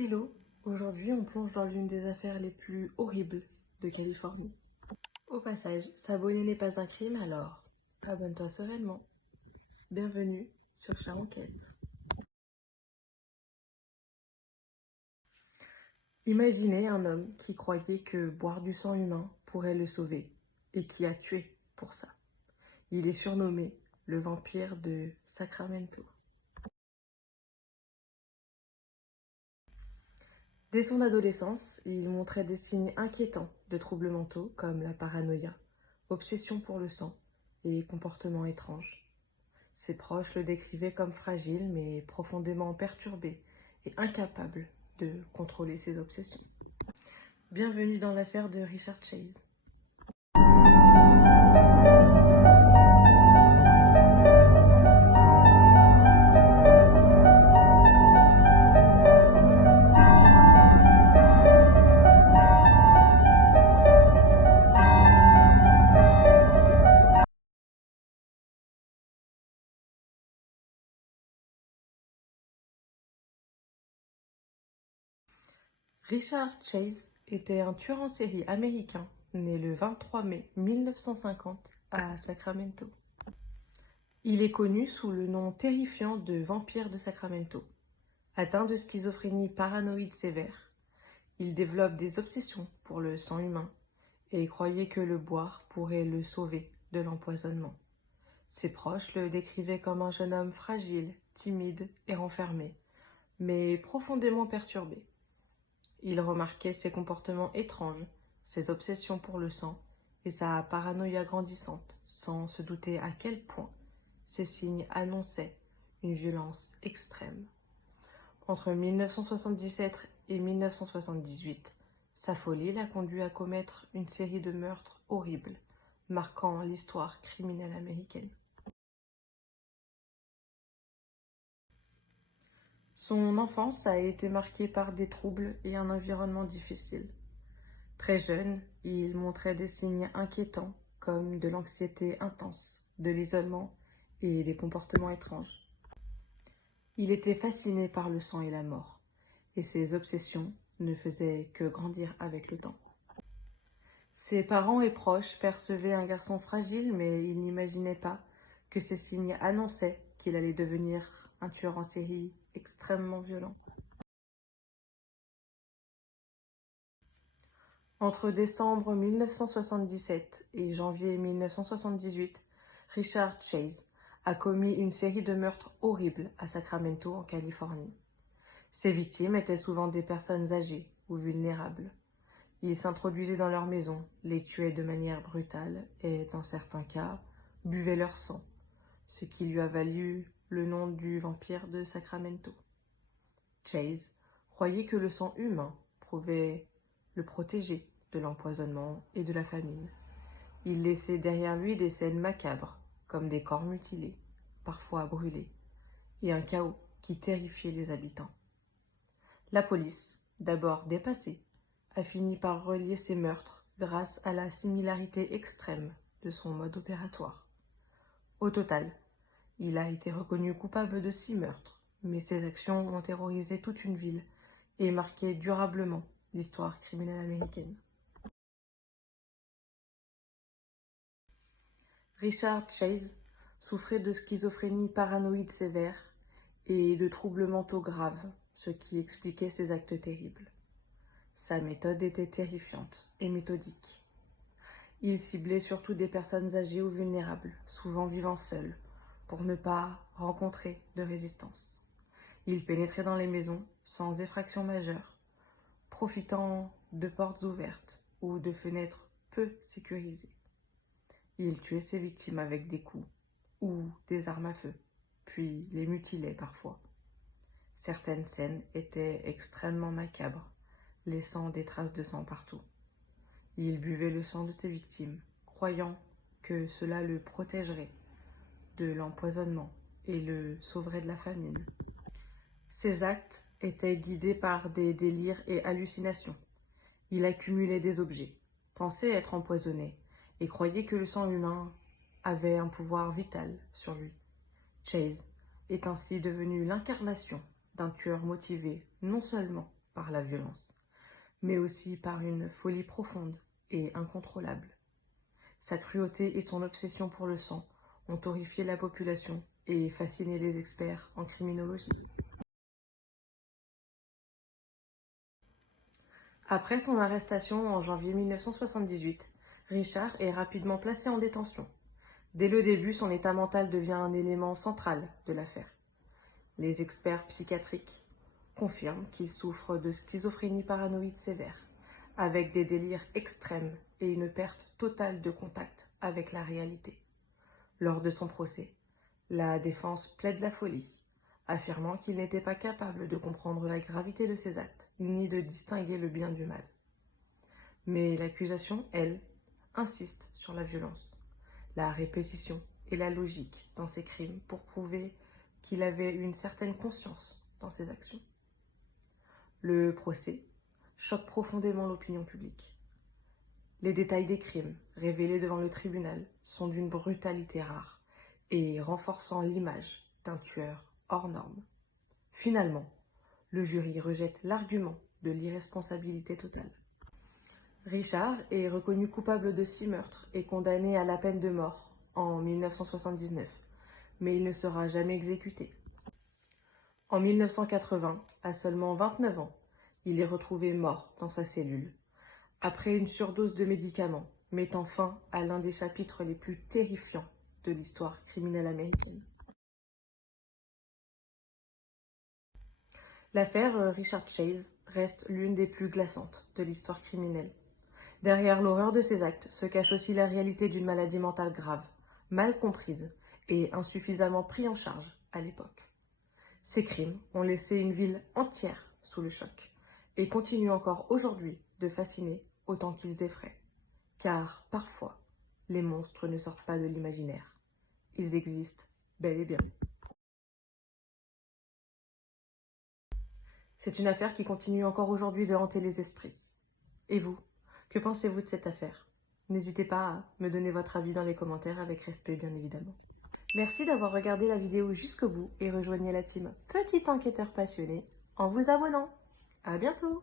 Hello, aujourd'hui on plonge dans l'une des affaires les plus horribles de Californie. Au passage, s'abonner n'est pas un crime, alors abonne-toi sereinement. Bienvenue sur Chat Enquête. Imaginez un homme qui croyait que boire du sang humain pourrait le sauver et qui a tué pour ça. Il est surnommé le vampire de Sacramento. Dès son adolescence, il montrait des signes inquiétants de troubles mentaux comme la paranoïa, obsession pour le sang et comportements étranges. Ses proches le décrivaient comme fragile mais profondément perturbé et incapable de contrôler ses obsessions. Bienvenue dans l'affaire de Richard Chase. Richard Chase était un tueur en série américain né le 23 mai 1950 à Sacramento. Il est connu sous le nom terrifiant de vampire de Sacramento. Atteint de schizophrénie paranoïde sévère, il développe des obsessions pour le sang humain et croyait que le boire pourrait le sauver de l'empoisonnement. Ses proches le décrivaient comme un jeune homme fragile, timide et renfermé, mais profondément perturbé. Il remarquait ses comportements étranges, ses obsessions pour le sang et sa paranoïa grandissante, sans se douter à quel point ces signes annonçaient une violence extrême. Entre 1977 et 1978, sa folie l'a conduit à commettre une série de meurtres horribles, marquant l'histoire criminelle américaine. Son enfance a été marquée par des troubles et un environnement difficile. Très jeune, il montrait des signes inquiétants comme de l'anxiété intense, de l'isolement et des comportements étranges. Il était fasciné par le sang et la mort, et ses obsessions ne faisaient que grandir avec le temps. Ses parents et proches percevaient un garçon fragile, mais ils n'imaginaient pas que ces signes annonçaient qu'il allait devenir un tueur en série extrêmement violent. Entre décembre 1977 et janvier 1978, Richard Chase a commis une série de meurtres horribles à Sacramento, en Californie. Ses victimes étaient souvent des personnes âgées ou vulnérables. Il s'introduisait dans leur maison, les tuait de manière brutale et, dans certains cas, buvait leur sang, ce qui lui a valu le nom du vampire de Sacramento. Chase croyait que le sang humain pouvait le protéger de l'empoisonnement et de la famine. Il laissait derrière lui des scènes macabres, comme des corps mutilés, parfois brûlés, et un chaos qui terrifiait les habitants. La police, d'abord dépassée, a fini par relier ces meurtres grâce à la similarité extrême de son mode opératoire. Au total, il a été reconnu coupable de 6 meurtres, mais ses actions ont terrorisé toute une ville et marqué durablement l'histoire criminelle américaine. Richard Chase souffrait de schizophrénie paranoïde sévère et de troubles mentaux graves, ce qui expliquait ses actes terribles. Sa méthode était terrifiante et méthodique. Il ciblait surtout des personnes âgées ou vulnérables, souvent vivant seules, pour ne pas rencontrer de résistance. Il pénétrait dans les maisons sans effraction majeure, profitant de portes ouvertes ou de fenêtres peu sécurisées. Il tuait ses victimes avec des coups ou des armes à feu, puis les mutilait parfois. Certaines scènes étaient extrêmement macabres, laissant des traces de sang partout. Il buvait le sang de ses victimes, croyant que cela le protégerait de l'empoisonnement et le sauverait de la famine. Ses actes étaient guidés par des délires et hallucinations. Il accumulait des objets, pensait être empoisonné et croyait que le sang humain avait un pouvoir vital sur lui. Chase est ainsi devenu l'incarnation d'un tueur motivé non seulement par la violence, mais aussi par une folie profonde et incontrôlable. Sa cruauté et son obsession pour le sang ont horrifié la population et fasciné les experts en criminologie. Après son arrestation en janvier 1978, Richard est rapidement placé en détention. Dès le début, son état mental devient un élément central de l'affaire. Les experts psychiatriques confirment qu'il souffre de schizophrénie paranoïde sévère, avec des délires extrêmes et une perte totale de contact avec la réalité. Lors de son procès, la défense plaide la folie, affirmant qu'il n'était pas capable de comprendre la gravité de ses actes, ni de distinguer le bien du mal. Mais l'accusation, elle, insiste sur la violence, la répétition et la logique dans ses crimes pour prouver qu'il avait une certaine conscience dans ses actions. Le procès choque profondément l'opinion publique. Les détails des crimes révélés devant le tribunal sont d'une brutalité rare et renforçant l'image d'un tueur hors norme. Finalement, le jury rejette l'argument de l'irresponsabilité totale. Richard est reconnu coupable de 6 meurtres et condamné à la peine de mort en 1979, mais il ne sera jamais exécuté. En 1980, à seulement 29 ans, il est retrouvé mort dans sa cellule, après une surdose de médicaments, mettant fin à l'un des chapitres les plus terrifiants de l'histoire criminelle américaine. L'affaire Richard Chase reste l'une des plus glaçantes de l'histoire criminelle. Derrière l'horreur de ses actes se cache aussi la réalité d'une maladie mentale grave, mal comprise et insuffisamment prise en charge à l'époque. Ces crimes ont laissé une ville entière sous le choc et continuent encore aujourd'hui de fasciner autant qu'ils effraient. Car parfois, les monstres ne sortent pas de l'imaginaire. Ils existent bel et bien. C'est une affaire qui continue encore aujourd'hui de hanter les esprits. Et vous, que pensez-vous de cette affaire? N'hésitez pas à me donner votre avis dans les commentaires avec respect bien évidemment. Merci d'avoir regardé la vidéo jusqu'au bout et rejoignez la team Petit Enquêteur Passionné en vous abonnant. À bientôt!